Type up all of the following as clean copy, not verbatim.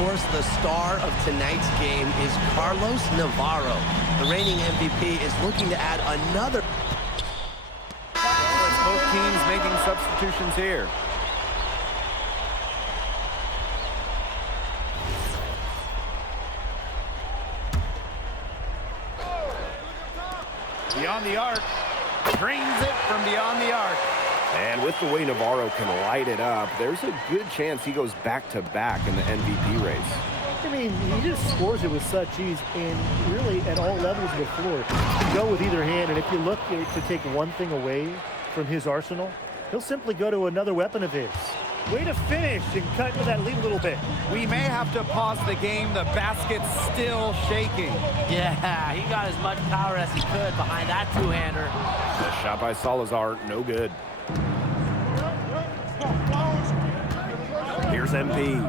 course, the star of tonight's game is Carlos Navarro. The reigning MVP is looking to add another. Both teams making substitutions here. Beyond the arc. Drains it from beyond the arc. And with the way Navarro can light it up, there's a good chance he goes back-to-back in the MVP race. I mean, he just scores it with such ease, and really at all levels of the floor. You can go with either hand, and if you look to take one thing away from his arsenal, he'll simply go to another weapon of his. Way to finish and cut into that lead a little bit. We may have to pause the game. The basket's still shaking. Yeah, he got as much power as he could behind that two-hander. The shot by Salazar, no good. Here's MP.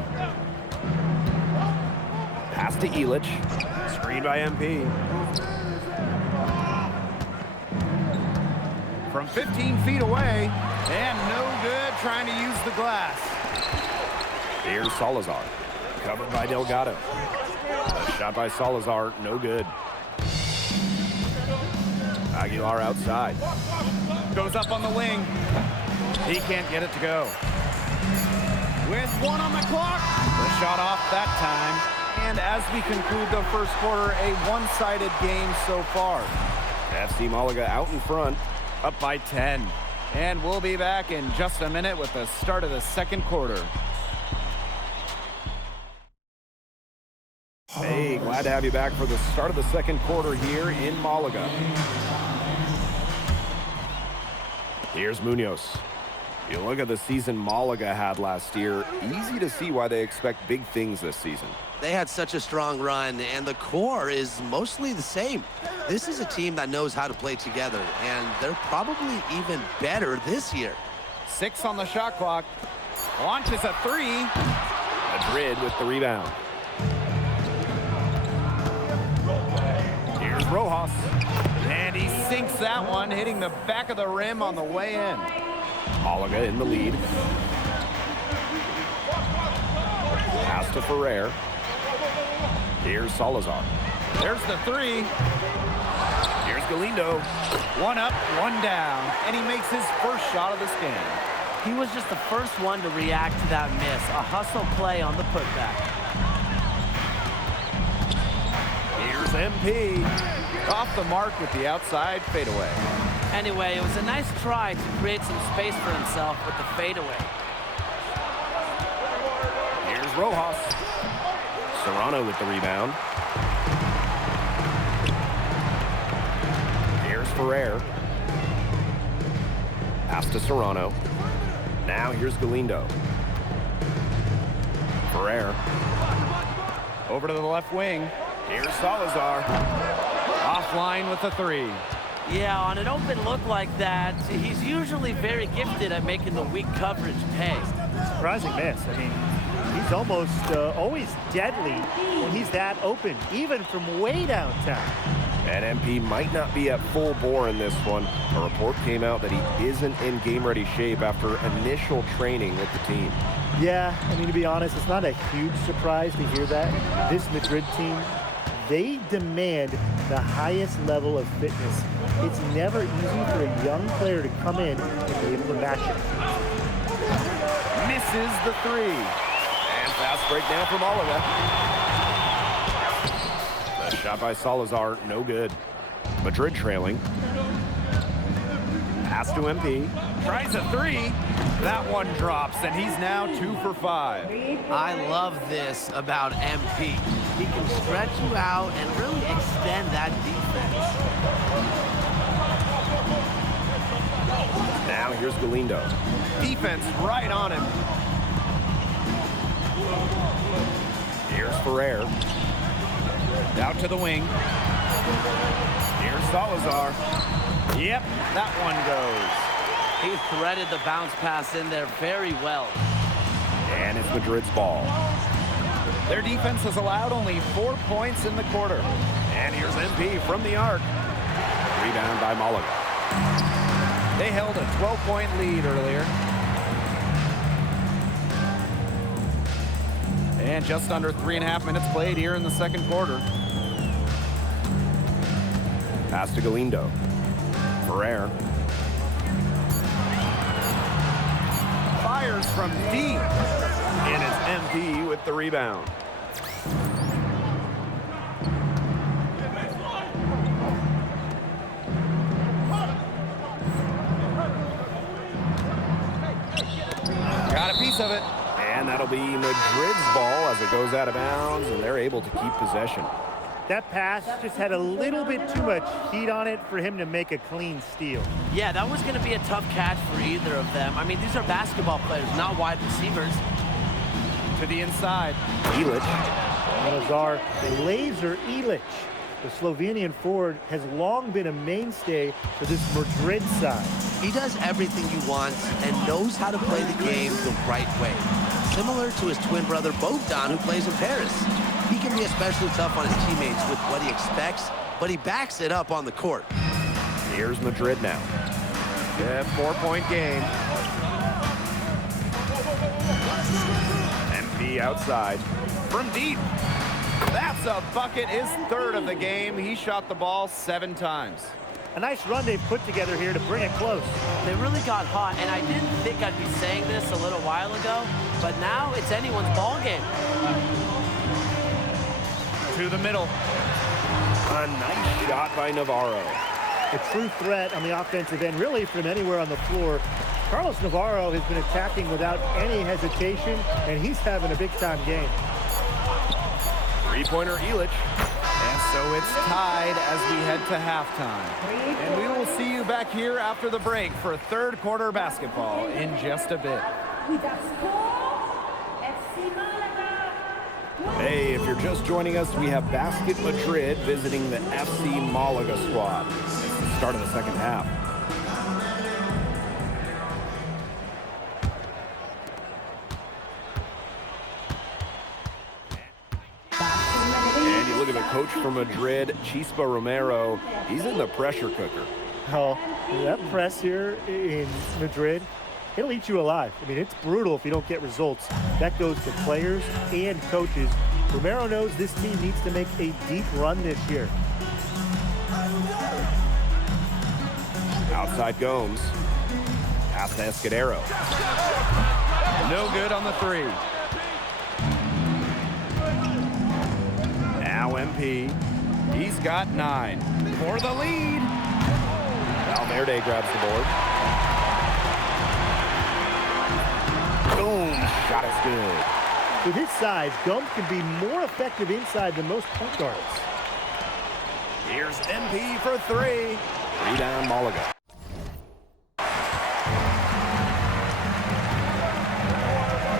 Pass to Elich. Screen by MP. From 15 feet away, and no good trying to use the glass. Here's Salazar. Covered by Delgado. A shot by Salazar, no good. Aguilar outside. Goes up on the wing. He can't get it to go. With one on the clock. The shot off that time. And as we conclude the first quarter, a one-sided game so far. FC Malaga out in front. Up by 10. And we'll be back in just a minute with the start of the second quarter. Hey, glad to have you back for the start of the second quarter here in Malaga. Here's Munoz. You look at the season Malaga had last year, easy to see why they expect big things this season. They had such a strong run, and the core is mostly the same. This is a team that knows how to play together, and they're probably even better this year. 6 on the shot clock. Launches a 3. Madrid with the rebound. Here's Rojas. And he sinks that one, hitting the back of the rim on the way in. Malaga in the lead. Pass to Ferrer. Here's Salazar. There's the 3. Here's Galindo. One up, one down, and he makes his first shot of this game. He was just the first one to react to that miss. A hustle play on the putback. Here's MP. Off the mark with the outside fadeaway. Anyway, it was a nice try to create some space for himself with the fadeaway. Here's Rojas. Serrano with the rebound. Here's Ferrer. Pass to Serrano. Now here's Galindo. Ferrer. Over to the left wing. Here's Salazar. Offline with the 3. Yeah, on an open look like that, he's usually very gifted at making the weak coverage pay. Surprising miss. I mean, he's almost always deadly when he's that open, even from way downtown. And MP might not be at full bore in this one. A report came out that he isn't in game-ready shape after initial training with the team. Yeah, I mean, to be honest, it's not a huge surprise to hear that. This Madrid team, they demand the highest level of fitness. It's never easy for a young player to come in and be able to match it. Misses the 3. And fast break now for Malaga. The shot by Salazar, no good. Madrid trailing. Pass to MP. Tries a 3. That one drops, and he's now 2 for 5. I love this about MP. He can stretch you out and really extend that defense. Now here's Galindo. Defense right on him. Here's Ferrer. Out to the wing. Here's Salazar. Yep, that one goes. He threaded the bounce pass in there very well. And it's Madrid's ball. Their defense has allowed only 4 points in the quarter. And here's MP from the arc. Rebound by Malaga. They held a 12-point lead earlier. And And just under 3.5 minutes played here in the second quarter. Pass to Galindo. Ferrer. Fires from deep. And it's MP with the rebound. Got a piece of it. And that'll be Madrid's ball as it goes out of bounds, and they're able to keep possession. That pass just had a little bit too much heat on it for him to make a clean steal. Yeah, that was going to be a tough catch for either of them. I mean, these are basketball players, not wide receivers. To the inside. Ilic. Lazar laser Ilic. The Slovenian forward has long been a mainstay for this Madrid side. He does everything you want and knows how to play the game the right way. Similar to his twin brother Bogdan, who plays in Paris. He can be especially tough on his teammates with what he expects, but he backs it up on the court. Here's Madrid now. Yeah, 4-point game. MP outside. From deep. That's a bucket, his third of the game. He shot the ball 7 times. A nice run they've put together here to bring it close. They really got hot, and I didn't think I'd be saying this a little while ago, but now it's anyone's ball game. To the middle. A nice shot by Navarro. A true threat on the offensive end, really from anywhere on the floor. Carlos Navarro has been attacking without any hesitation, and he's having a big-time game. Three-pointer Ilic. And so it's tied as we head to halftime. And we will see you back here after the break for third quarter basketball in just a bit. Hey, if you're just joining us, we have Basket Madrid visiting the FC Malaga squad. It's the start of the second half. And you look at the coach from Madrid, Chispa Romero. He's in the pressure cooker. Oh, that press here in Madrid, it'll eat you alive. I mean, it's brutal if you don't get results. That goes to players and coaches. Romero knows this team needs to make a deep run this year. Outside Gomes. Pass to Escudero. No good on the three. Now MP. He's got 9 for the lead. Valverde grabs the board. Boom. Shot is good. With his size, Gomes can be more effective inside than most point guards. Here's MP for 3. Rebound Malaga.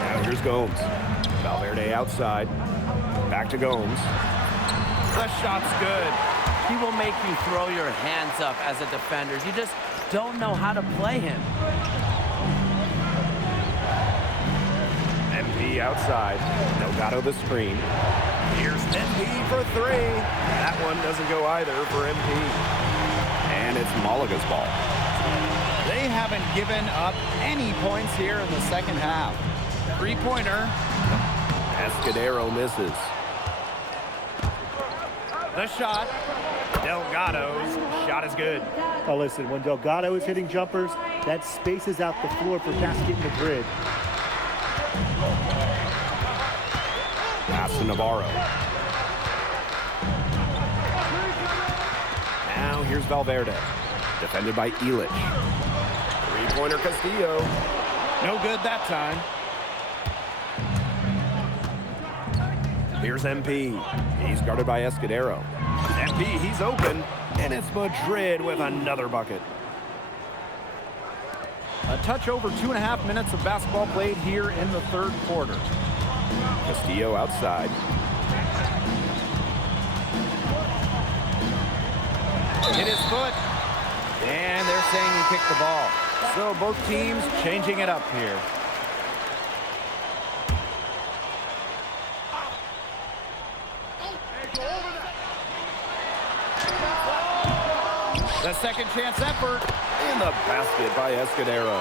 Now here's Gomes. Valverde outside. Back to Gomes. The shot's good. He will make you throw your hands up as a defender. You just don't know how to play him. MP outside. Delgado the screen. Here's MP for 3. That one doesn't go either for MP. And it's Malaga's ball. They haven't given up any points here in the second half. 3-pointer. Escudero misses. The shot. Delgado's shot is good. Oh, listen, when Delgado is hitting jumpers, that spaces out the floor for Basket Madrid. Pass to Navarro. Now here's Valverde. Defended by Ilic. Three-pointer Castillo. No good that time. Here's MP. He's guarded by Escudero. MP, he's open. And it's Madrid with another bucket. A touch over 2.5 minutes of basketball played here in the third quarter. Castillo outside. Hit his foot. And they're saying he kicked the ball. So both teams changing it up here. The second chance effort. In the basket by Escudero.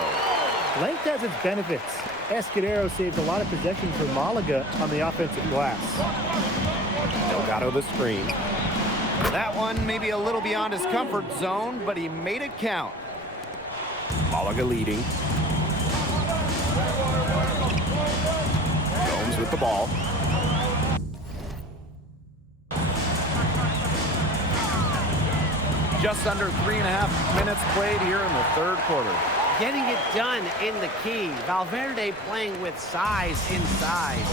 Length has its benefits. Escudero saved a lot of possession for Malaga on the offensive glass. Delgado the screen. That one maybe a little beyond his comfort zone, but he made it count. Malaga leading. Gomes with the ball. Just under 3.5 minutes played here in the third quarter. Getting it done in the key. Valverde playing with size inside.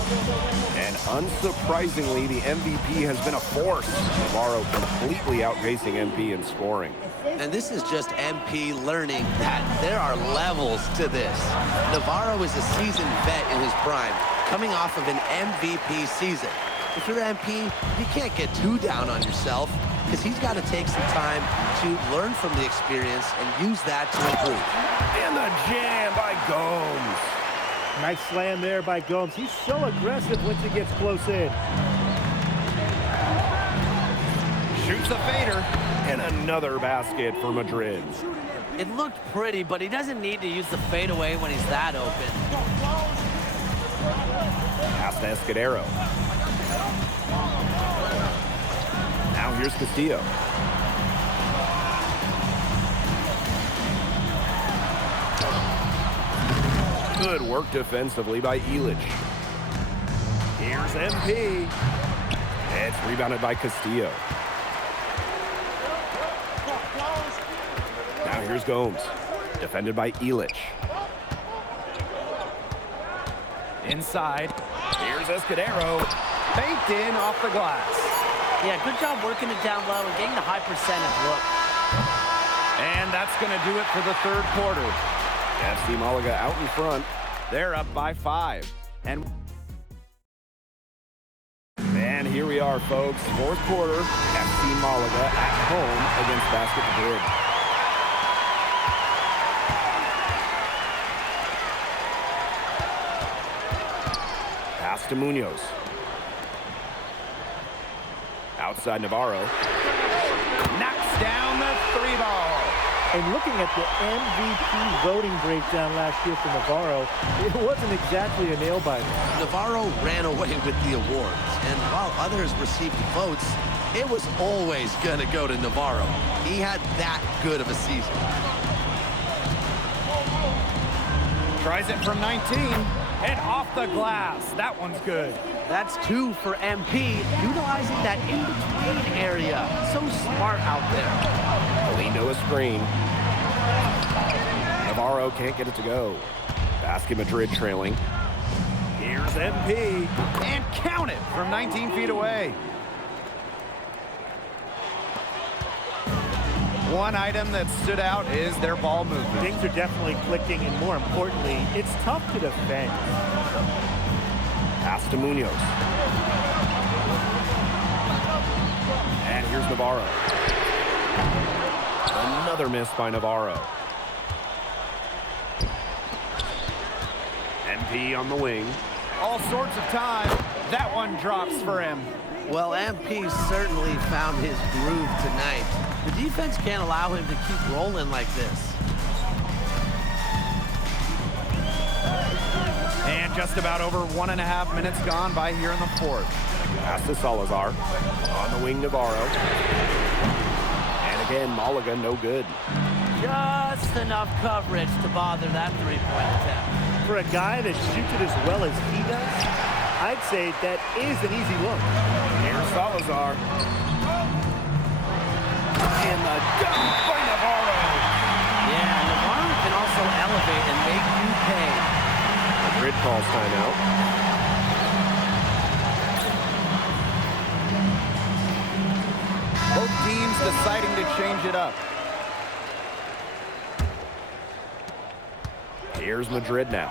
And unsurprisingly, the MVP has been a force. Navarro completely outpacing MP in scoring. And this is just MP learning that there are levels to this. Navarro is a seasoned vet in his prime, coming off of an MVP season. If you're MP, you can't get too down on yourself, because he's got to take some time to learn from the experience and use that to improve. And the jam by Gomes. Nice slam there by Gomes. He's so aggressive once he gets close in. Shoots a fader. And another basket for Madrid. It looked pretty, but he doesn't need to use the fadeaway when he's that open. Pass to Escudero. Now here's Castillo. Good work defensively by Illich. Here's MP. It's rebounded by Castillo. Now here's Gomes. Defended by Illich. Inside. Here's Escudero. Baked in off the glass. Yeah, good job working it down low and getting the high percentage look. And that's going to do it for the third quarter. FC Malaga out in front. They're up by 5. And here we are, folks. Fourth quarter. FC Malaga at home against Basket Madrid. Pass to Munoz. Outside Navarro. knocks down the 3-ball. And looking at the MVP voting breakdown last year for Navarro, it wasn't exactly a nail-biter. Navarro ran away with the awards, and while others received votes, it was always going to go to Navarro. He had that good of a season. Tries it from 19, and off the glass. That one's good. That's 2 for MP, utilizing that in-between area. So smart out there. Lindo a screen. Navarro can't get it to go. Basket Madrid trailing. Here's MP, and count it from 19 feet away. One item that stood out is their ball movement. Things are definitely clicking, and more importantly, it's tough to defend. Pass to Munoz. And here's Navarro. Another miss by Navarro. MP on the wing. All sorts of time. That one drops for him. Well, MP certainly found his groove tonight. The defense can't allow him to keep rolling like this. And just about over 1.5 minutes gone by here in the fourth. Pass to Salazar. On the wing, Navarro. And again, Malaga no good. Just enough coverage to bother that three-point attempt. For a guy that shoots it as well as he does, I'd say that is an easy look. Here's Salazar. And the dunk by Navarro. Yeah, Navarro can also elevate and make you pay. Madrid calls timeout. Both teams deciding to change it up. Here's Madrid now.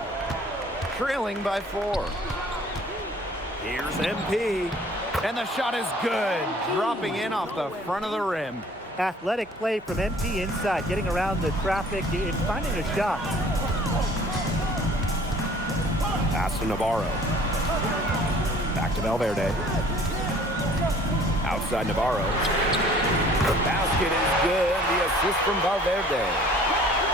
Trailing by 4. Here's MP. And the shot is good. Dropping in off the front of the rim. Athletic play from MP inside, getting around the traffic and finding a shot. Pass to Navarro. Back to Valverde. Outside Navarro. The basket is good. The assist from Valverde.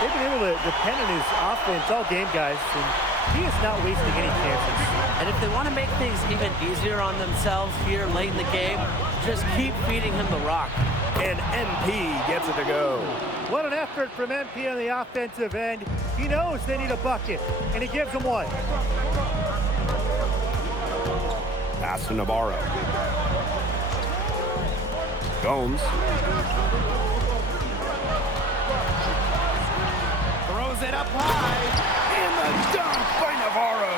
They've been able to depend on his offense all game, guys, and he is not wasting any chances. And if they want to make things even easier on themselves here late in the game, just keep feeding him the rock. And MP gets it to go. What an effort from MP on the offensive end. He knows they need a bucket, and he gives them one. Pass to Navarro. Gomes. Throws it up high. And the dunk by Navarro.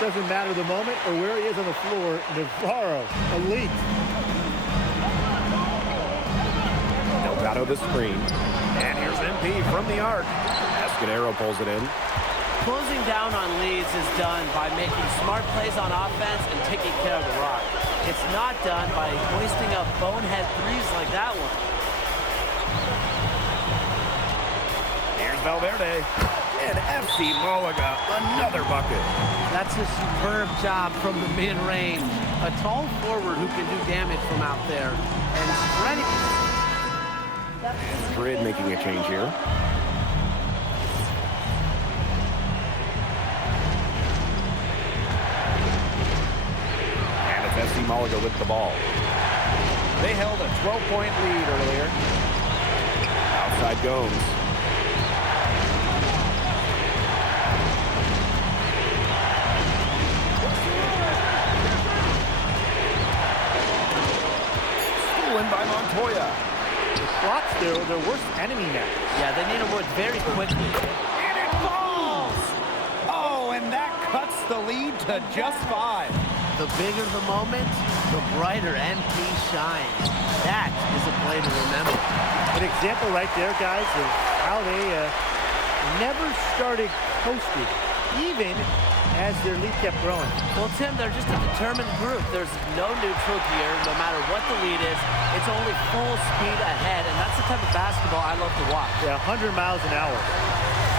Doesn't matter the moment or where he is on the floor. Navarro, elite. Delgado the screen. And here's MP from the arc. Escudero pulls it in. Closing down on leads is done by making smart plays on offense and taking care of the rock. It's not done by hoisting up bonehead threes like that one. Here's Valverde. And FC Malaga, another bucket. That's a superb job from the mid-range. A tall forward who can do damage from out there. And spreading. Madrid making a change here. And it's FC Malaga with the ball. They held a 12-point lead earlier. Outside Gomes. Stolen by Montoya. The clock's their worst enemy now. Yeah, they need to work very quickly. And it falls! Oh, and that cuts the lead to just 5. The bigger the moment, the brighter MP shines. That is a play to remember. An example right there, guys, of how they never started coasting, even as their lead kept growing. Well, Tim, they're just a determined group. There's no neutral here. No matter what the lead is, it's only full speed ahead, and that's the type of basketball I love to watch. Yeah, 100 miles an hour.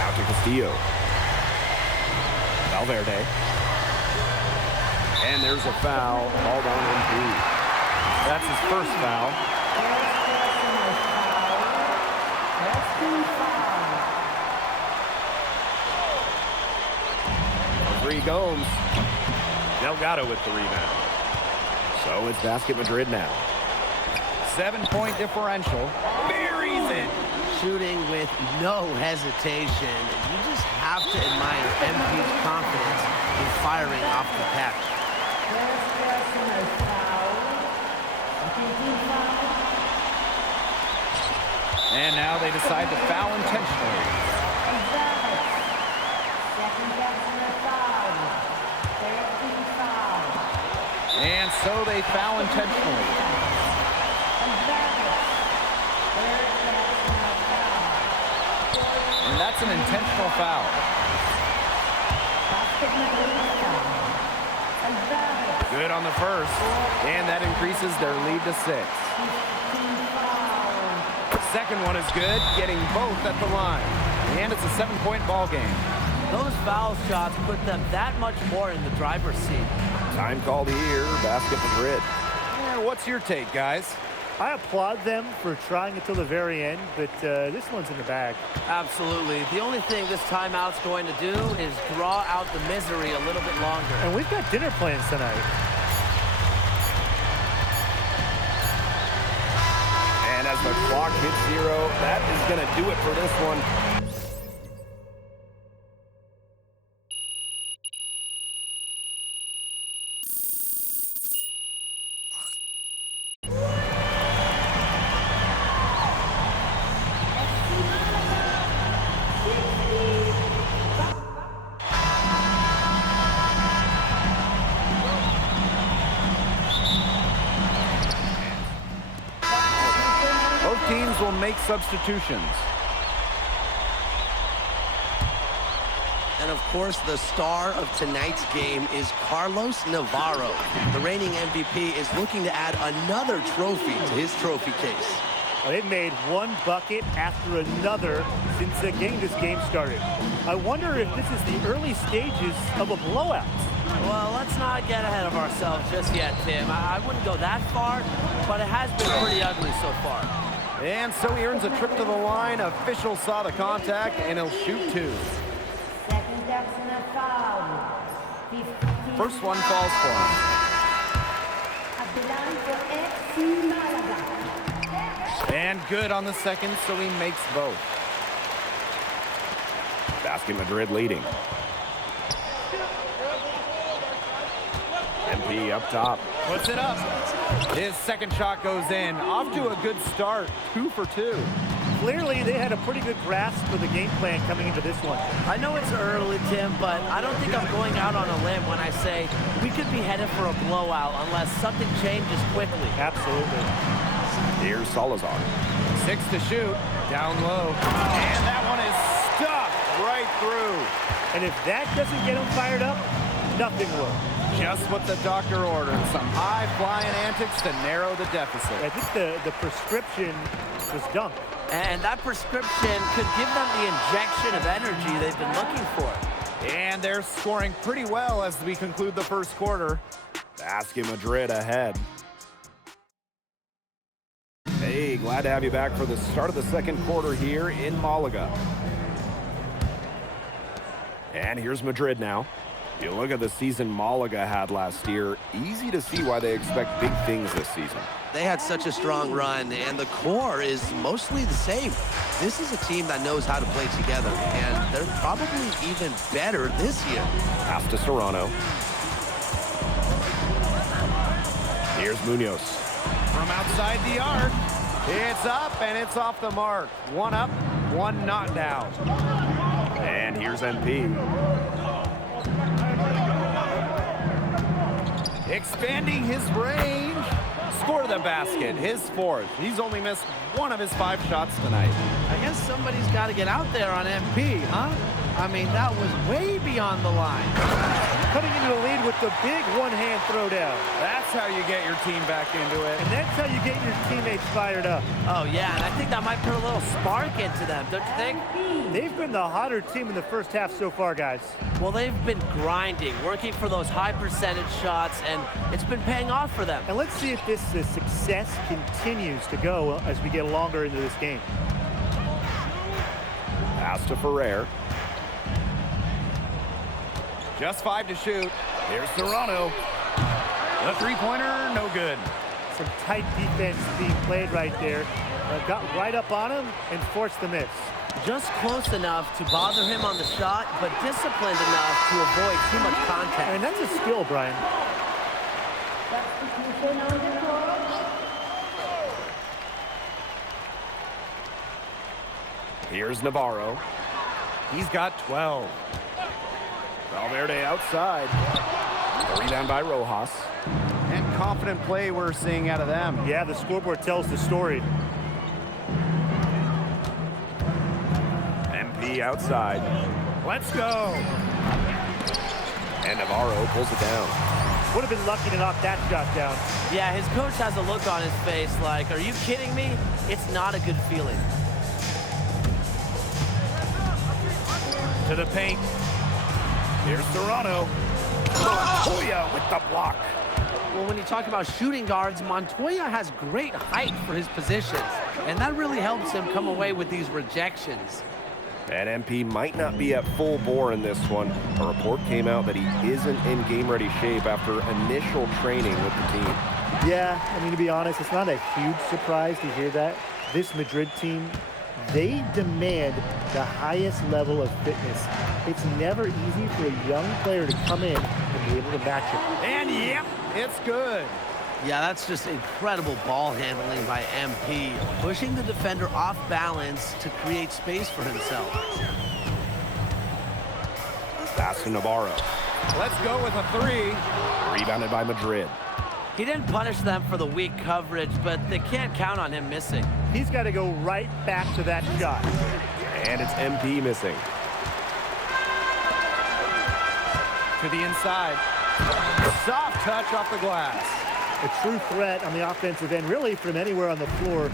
Out to Castillo. Valverde. And there's a foul called on MP. That's his first foul. Three Gomes. Delgado with the rebound. So it's Basket Madrid now. 7-point differential. Buries it. Shooting with no hesitation. You just have to admire MP's confidence in firing off the catch. And now they decide to foul intentionally. And so they foul intentionally. And that's an intentional foul. Good on the first. And that increases their lead to 6. Second one is good, getting both at the line. And it's a 7-point ball game. Those foul shots put them that much more in the driver's seat. Time called here, Basket Madrid. Yeah, what's your take, guys? I applaud them for trying until the very end, but this one's in the bag. Absolutely. The only thing this timeout's going to do is draw out the misery a little bit longer. And we've got dinner plans tonight. And as the clock hits 0, that is going to do it for this one. Both teams will make substitutions. And of course, the star of tonight's game is Carlos Navarro. The reigning MVP is looking to add another trophy to his trophy case. Well, they've made one bucket after another since this game started. I wonder if this is the early stages of a blowout. Well, let's not get ahead of ourselves just yet, Tim. I wouldn't go that far, but it has been pretty ugly so far. And so he earns a trip to the line. Officials saw the contact, and he'll shoot 2. First one falls for him. And good on the second, so he makes both. Basket Madrid leading. MP up top. Puts it up. His second shot goes in. Off to a good start. 2 for 2. Clearly, they had a pretty good grasp for the game plan coming into this one. I know it's early, Tim, but I don't think I'm going out on a limb when I say we could be headed for a blowout unless something changes quickly. Absolutely. Here's Salazar. 6 to shoot. Down low. And that one is stuck right through. And if that doesn't get them fired up, nothing will. Just what the doctor ordered. Some high-flying antics to narrow the deficit. I think the prescription was dunk. And that prescription could give them the injection of energy they've been looking for. And they're scoring pretty well as we conclude the first quarter. Basket Madrid ahead. Hey, glad to have you back for the start of the second quarter here in Malaga. And here's Madrid now. You look at the season Malaga had last year, easy to see why they expect big things this season. They had such a strong run, and the core is mostly the same. This is a team that knows how to play together, and they're probably even better this year. Pass to Serrano. Here's Munoz. From outside the arc, it's up and it's off the mark. One up, one not down. And here's MP. Expanding his range. Score the basket, his 4th. He's only missed 1 of his 5 shots tonight. I guess somebody's got to get out there on MP, huh? I mean, that was way beyond the line. Cutting into a lead with the big one-hand throwdown. That's how you get your team back into it. And that's how you get your teammates fired up. Oh, yeah, and I think that might put a little spark into them, don't you think? They've been the hotter team in the first half so far, guys. Well, they've been grinding, working for those high percentage shots, and it's been paying off for them. And let's see if this success continues to go as we get longer into this game. Pass to Ferrer. Just 5 to shoot. Here's Serrano. The three-pointer, no good. Some tight defense being played right there. Got right up on him and forced the miss. Just close enough to bother him on the shot, but disciplined enough to avoid too much contact. And that's a skill, Brian. Here's Navarro. He's got 12. Valverde outside. The rebound by Rojas. And confident play we're seeing out of them. Yeah, the scoreboard tells the story. MP outside. Let's go. And Navarro pulls it down. Would have been lucky to knock that shot down. Yeah, his coach has a look on his face like, are you kidding me? It's not a good feeling. To the paint. Here's Serrano. Montoya with the block. Well, when you talk about shooting guards, Montoya has great height for his positions, and that really helps him come away with these rejections. And MP might not be at full bore in this one. A report came out that he isn't in game-ready shape after initial training with the team. Yeah, I mean, to be honest, it's not a huge surprise to hear that. This Madrid team, they demand the highest level of fitness. It's never easy for a young player to come in and be able to match it. And yep, it's good. Yeah, that's just incredible ball handling by MP, pushing the defender off balance to create space for himself. Pass to Navarro. Let's go with a 3. Rebounded by Madrid. He didn't punish them for the weak coverage, but they can't count on him missing. He's got to go right back to that shot. And it's MP missing. To the inside. Soft touch off the glass. A true threat on the offensive end, really from anywhere on the floor.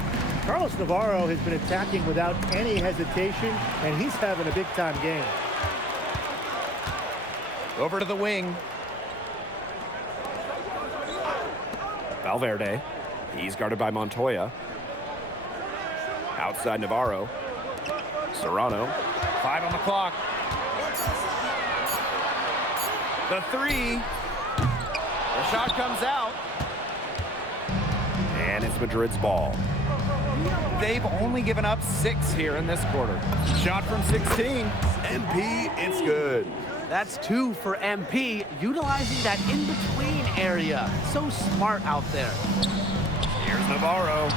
Carlos Navarro has been attacking without any hesitation, and he's having a big-time game. Over to the wing. Valverde. He's guarded by Montoya. Outside Navarro. Serrano. 5 on the clock. The three. The shot comes out. And it's Madrid's ball. They've only given up 6 here in this quarter. Shot from 16. MP, it's good. That's 2 for MP, utilizing that in-between area. So smart out there. Here's Navarro.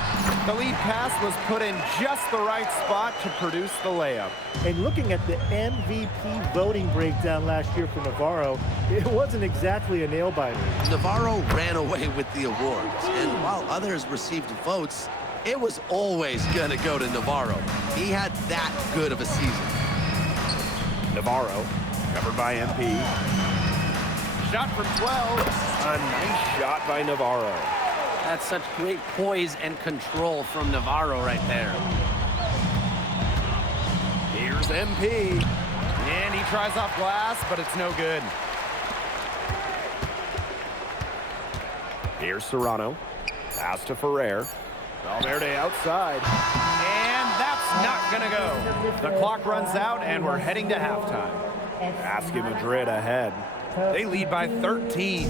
The lead pass was put in just the right spot to produce the layup. And looking at the MVP voting breakdown last year for Navarro, it wasn't exactly a nail-biter. Navarro ran away with the awards, and while others received votes, it was always going to go to Navarro. He had that good of a season. Navarro, covered by MP. Shot from 12. A nice shot by Navarro. That's such great poise and control from Navarro right there. Here's MP. And he tries off glass, but it's no good. Here's Serrano. Pass to Ferrer. Valverde outside. And that's not going to go. The clock runs out, and we're heading to halftime. Asking Madrid ahead. They lead by 13.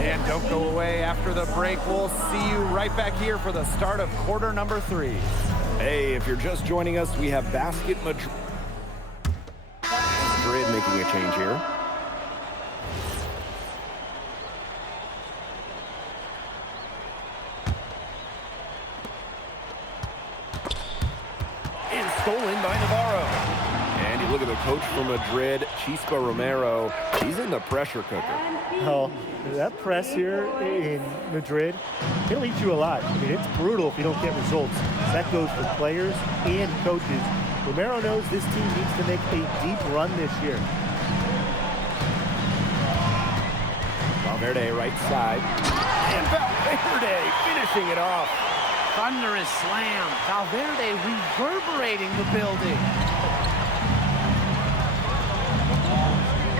And don't go away after the break. We'll see you right back here for the start of quarter number 3. Hey, if you're just joining us, we have Basket Madrid. Madrid making a change here. And stolen by Navarro. And you look at the coach from Madrid, Chispa Romero. He's in the pressure cooker. Oh, that press here in Madrid, he'll eat you alive. I mean, it's brutal if you don't get results. That goes for players and coaches. Romero knows this team needs to make a deep run this year. Valverde right side. And Valverde finishing it off. Thunderous slam. Valverde reverberating the building.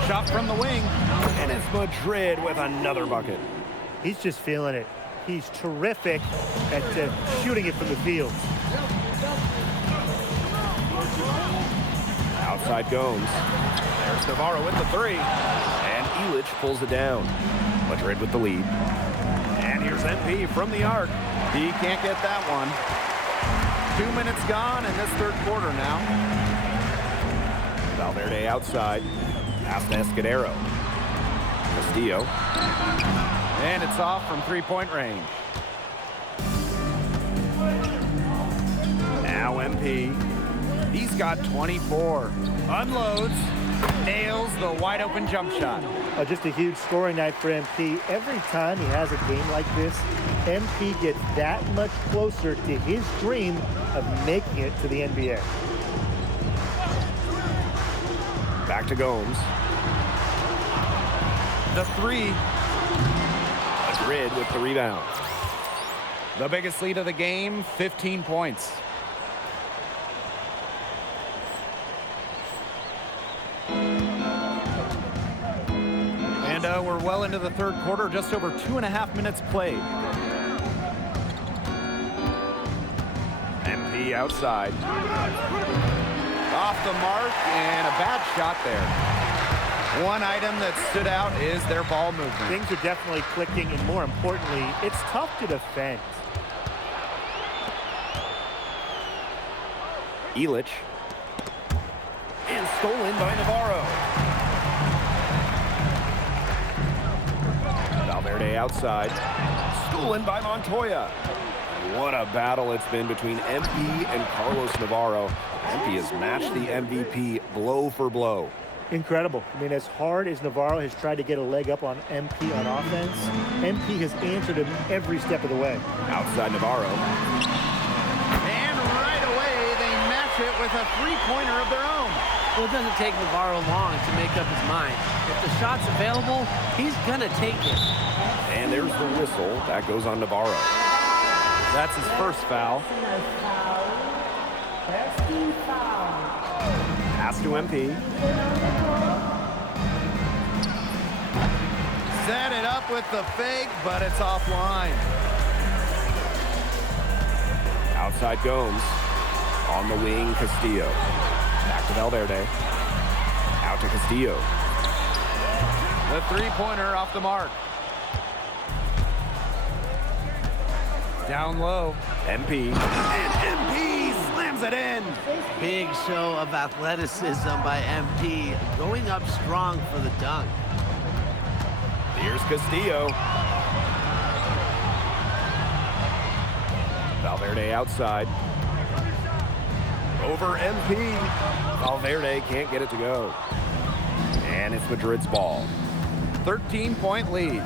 Shot from the wing. And it's Madrid with another bucket. He's just feeling it. He's terrific at shooting it from the field. Outside Gomes. There's Navarro with the 3. And Illich pulls it down. Madrid with the lead. And here's MP from the arc. He can't get that one. 2 minutes gone in this third quarter now. Valverde outside. Pass to Escudero. Castillo. And it's off from three-point range. Now MP. He's got 24. Unloads. Nails the wide-open jump shot. Just a huge scoring night for MP. Every time he has a game like this, MP gets that much closer to his dream of making it to the NBA. Back to Gomes. The 3. Madrid with the rebound. The biggest lead of the game, 15 points. And we're well into the third quarter, just over 2.5 minutes played. MP outside. Off the mark, and a bad shot there. One item that stood out is their ball movement. Things are definitely clicking, and more importantly, it's tough to defend. Illich. And stolen by Navarro. Valverde outside. Stolen by Montoya. What a battle it's been between MP and Carlos Navarro. MP has matched the MVP blow for blow. Incredible. I mean, as hard as Navarro has tried to get a leg up on MP on offense, MP has answered him every step of the way. Outside Navarro. And right away, they match it with a three-pointer of their own. Well, it doesn't take Navarro long to make up his mind. If the shot's available, he's going to take it. And there's the whistle. That goes on Navarro. That's his first foul. Pass to MP. Set it up with the fake, but it's offline. Outside Gomes. On the wing, Castillo. Back to Valverde. Out to Castillo. The three-pointer off the mark. Down low. MP. And MP slams it in. Big show of athleticism by MP, going up strong for the dunk. Here's Castillo. Valverde outside. Over MP. Valverde can't get it to go. And it's Madrid's ball. 13-point lead.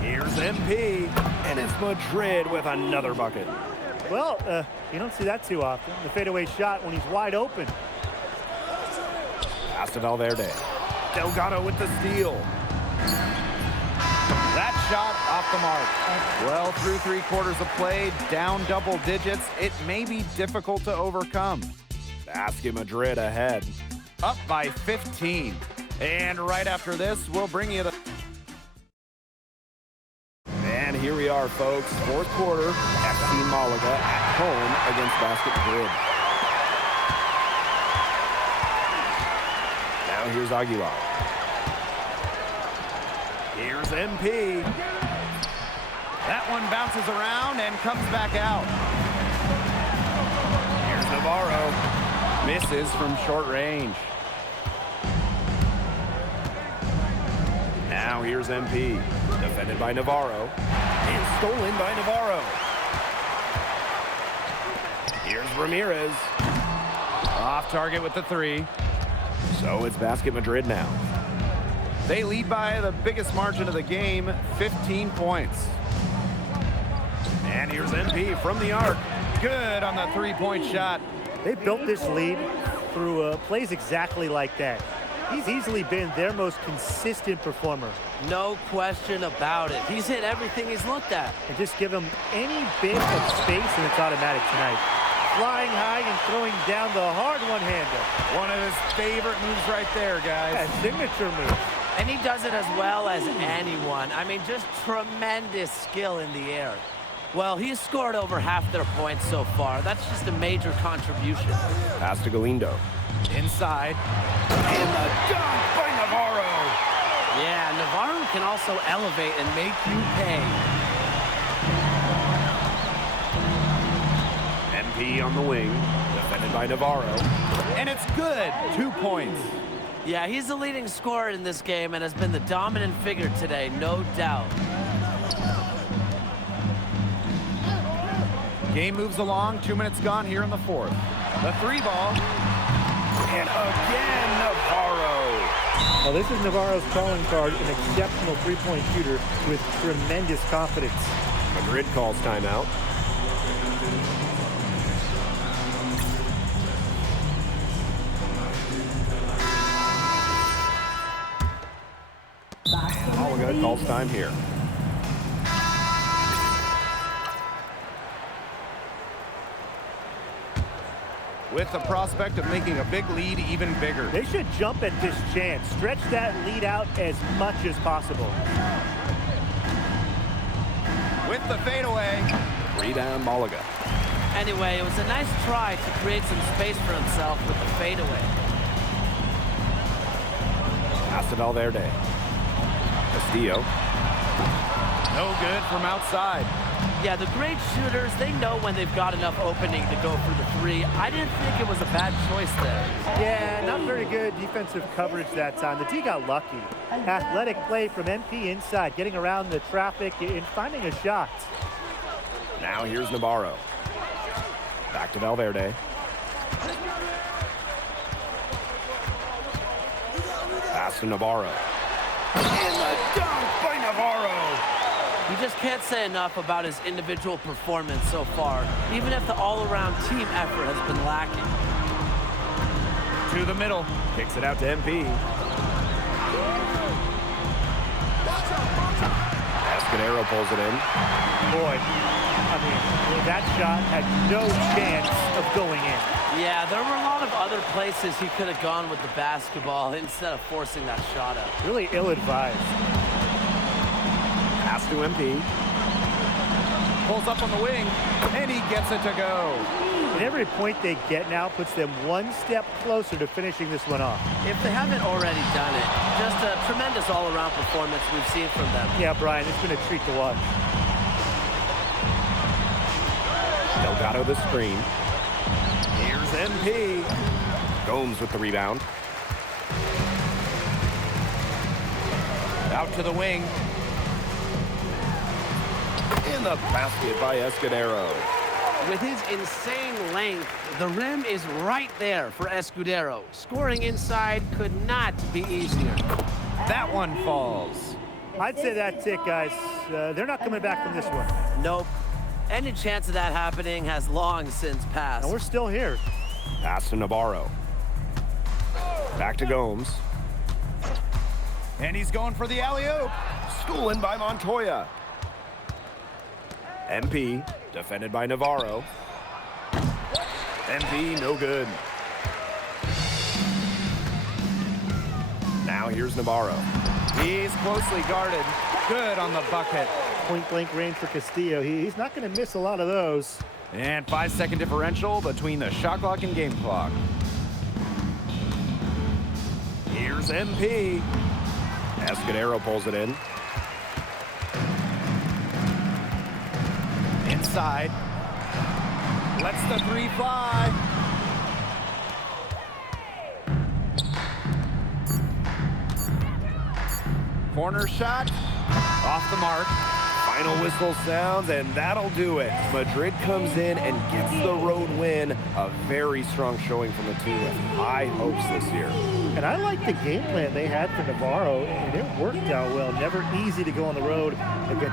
Here's MP. And it's Madrid with another bucket. Well, you don't see that too often. The fadeaway shot when he's wide open. Pass to Valverde. Delgado with the steal. That shot off the mark. Well, through 3 quarters of play, down double digits, it may be difficult to overcome. Basket Madrid ahead. Up by 15. And right after this, we'll bring you the... And here we are, folks. 4th quarter, FC Malaga at home against Basket Madrid. Now here's Aguilar. Here's MP. That one bounces around and comes back out. Here's Navarro. Misses from short range. Now here's MP. Defended by Navarro. And stolen by Navarro. Here's Ramirez. Off target with the 3. So it's Basket Madrid now. They lead by the biggest margin of the game, 15 points. And here's MP from the arc. Good on the 3-point shot. They built this lead through plays exactly like that. He's easily been their most consistent performer. No question about it. He's hit everything he's looked at. And just give him any bit of space and it's automatic tonight. Flying high and throwing down the hard one-hander. One of his favorite moves right there, guys. A signature move. And he does it as well as anyone. I mean, just tremendous skill in the air. Well, he's scored over half their points so far. That's just a major contribution. Pass to Galindo. Inside. And the dunk by Navarro. Yeah, Navarro can also elevate and make you pay. MP on the wing. Defended by Navarro. And it's good. 2 points. Yeah, he's the leading scorer in this game and has been the dominant figure today, no doubt. Game moves along. 2 minutes gone here in the 4th. The 3 ball. And again, Navarro. Well, this is Navarro's calling card, an exceptional three-point shooter with tremendous confidence. Madrid calls timeout. Malaga calls time here. With the prospect of making a big lead even bigger. They should jump at this chance. Stretch that lead out as much as possible. With the fadeaway. 3 down Malaga. Anyway, it was a nice try to create some space for himself with the fadeaway. Pass to Valverde. Castillo. No good from outside. Yeah, the great shooters, they know when they've got enough opening to go for the 3. I didn't think it was a bad choice there. Yeah, not very good defensive coverage that time. The D got lucky. Athletic play from MP inside, getting around the traffic and finding a shot. Now here's Navarro. Back to Valverde. Pass to Navarro. And the dunk by Navarro. You just can't say enough about his individual performance so far, even if the all-around team effort has been lacking. To the middle. Kicks it out to MP. Escudero pulls it in. Boy, I mean, that shot had no chance of going in. Yeah, there were a lot of other places he could have gone with the basketball instead of forcing that shot up. Really ill-advised. Pass to MP. Pulls up on the wing, and he gets it to go. And every point they get now puts them one step closer to finishing this one off. If they haven't already done it, just a tremendous all-around performance we've seen from them. Yeah, Brian, it's been a treat to watch. Delgado the screen. Here's MP. Gomes with the rebound. Out to the wing. In the basket by Escudero. With his insane length, the rim is right there for Escudero. Scoring inside could not be easier. That one falls. I'd say that's it, guys. They're not coming back from this one. Nope. Any chance of that happening has long since passed. And we're still here. Pass to Navarro. Back to Gomes. And he's going for the alley-oop. Stolen by Montoya. MP, defended by Navarro. MP, no good. Now here's Navarro. He's closely guarded. Good on the bucket. Point-blank range for Castillo. He's not going to miss a lot of those. And 5-second differential between the shot clock and game clock. Here's MP. Escudero pulls it in. Inside. Lets the three fly. Corner shot. Off the mark. Final whistle sounds, and that'll do it. Madrid comes in and gets the road win. A very strong showing from the team with high hopes this year. And I like the game plan they had for Navarro, and it worked out well. Never easy to go on the road against